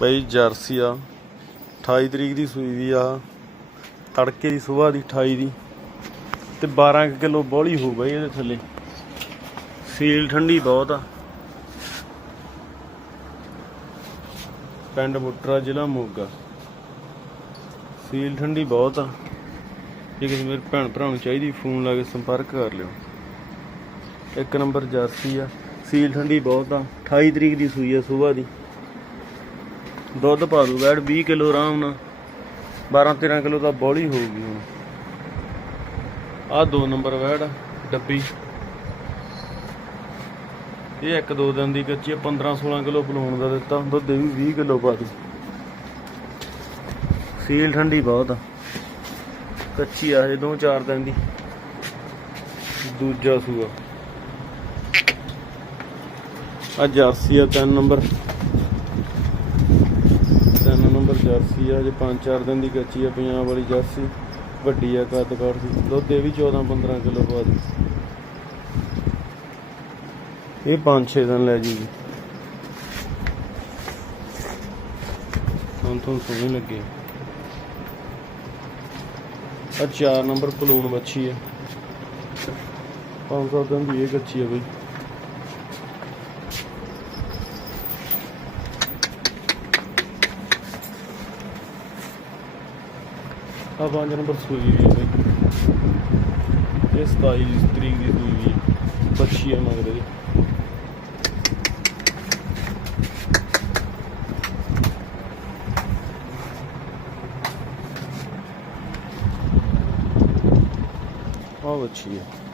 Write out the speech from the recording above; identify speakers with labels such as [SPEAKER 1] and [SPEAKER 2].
[SPEAKER 1] ਬਈ ਜਰਸੀ ਆ 28 ਤਰੀਕ ਦੀ ਸੂਈ ਵੀ ਆ, ਤੜਕੇ ਦੀ ਸਵੇਰ ਦੀ 28 ਦੀ, ਤੇ 12 ਕਿਲੋ ਬੋਲੀ ਹੋ ਗਈ ਇਹਦੇ ਥੱਲੇ। ਸੀਲ ਠੰਡੀ ਬਹੁਤ ਆ। ਪਿੰਡ ਮੁੱਟਰਾ ਜ਼ਿਲ੍ਹਾ ਮੋਗਾ। ਸੀਲ ਠੰਡੀ ਬਹੁਤ ਆ। ਜੇ ਕਿਸੇ ਮੇਰੇ ਭੈਣ ਭਰਾ ਨੂੰ ਚਾਹੀਦੀ, ਫੋਨ ਲਾ ਕੇ ਸੰਪਰਕ ਕਰ ਲਿਓ। ਇੱਕ ਨੰਬਰ ਜਰਸੀ ਆ। ਸੀਲ ਠੰਡੀ ਬਹੁਤ ਆ। 28 ਤਰੀਕ ਦੀ ਸੂਈ ਆ ਸਵੇਰ ਦੀ। ਦੁੱਧ ਪਾ ਦੂ ਵੈੜ 20 ਕਿਲੋ ਆਰਾਮ ਨਾਲ। 12 13 ਕਿਲੋ ਤਾਂ ਬੋਲੀ ਹੋਊਗੀ ਹੁਣ। ਆ ਦੋ ਨੰਬਰ ਵੈੜ, ਡੱਬੀ। ਇਹ ਇੱਕ ਦੋ ਦਿਨ ਦੀ ਕੱਚੀ ਆ 15 16 ਕਿਲੋ ਬਲੂਣ ਦਾ ਦਿੱਤਾ। ਦੁੱਧ ਇਹ ਵੀ 20 ਕਿਲੋ ਪਾ ਦੂ ਸੀਲ ਠੰਡੀ ਬਹੁਤ ਆ। ਕੱਚੀ ਆ ਹਜੇ ਦੋ ਚਾਰ ਦਿਨ ਦੀ। ਦੂਜਾ ਸੂਆ। ਆ ਜਰਸੀ ਆ ਤਿੰਨ ਤਿੰਨ ਨੰਬਰ। ਜਰਸੀ ਆ ਜੇ 5-4 ਦਿਨ ਦੀ ਕੱਚੀ ਆ ਪੰਜਾਬ ਵਾਲੀ ਜਰਸੀ, ਵੱਡੀ ਆ, ਕੱਦ ਕਾਠ ਦੀ। ਦੁੱਧ ਇਹ ਵੀ 14-15 ਕਿਲੋ ਪਾ ਦੂ। ਇਹ 5-6 ਦਿਨ ਲੈ ਜੂਗੀ। ਹੁਣ ਤੁਹਾਨੂੰ ਸੋਹਣੀ ਲੱਗੇ। ਆ 4 ਨੰਬਰ ਪਲੂਣ ਮੱਛੀ ਆ। 500 ਦਿਨ ਦੀ ਇਹ ਕੱਚੀ ਆ ਬਈ। ਆ 5 ਨੰਬਰ ਸੂਈ ਵੀ ਆ ਬਈ ਇਹ 27 ਤਰੀਕ ਦੀ ਸੂਈ ਵੀ ਆ ਬੱਚੀ ਆ ਮਗਰ ਇਹਦੇ ਆ ਬੱਚੀ ਆ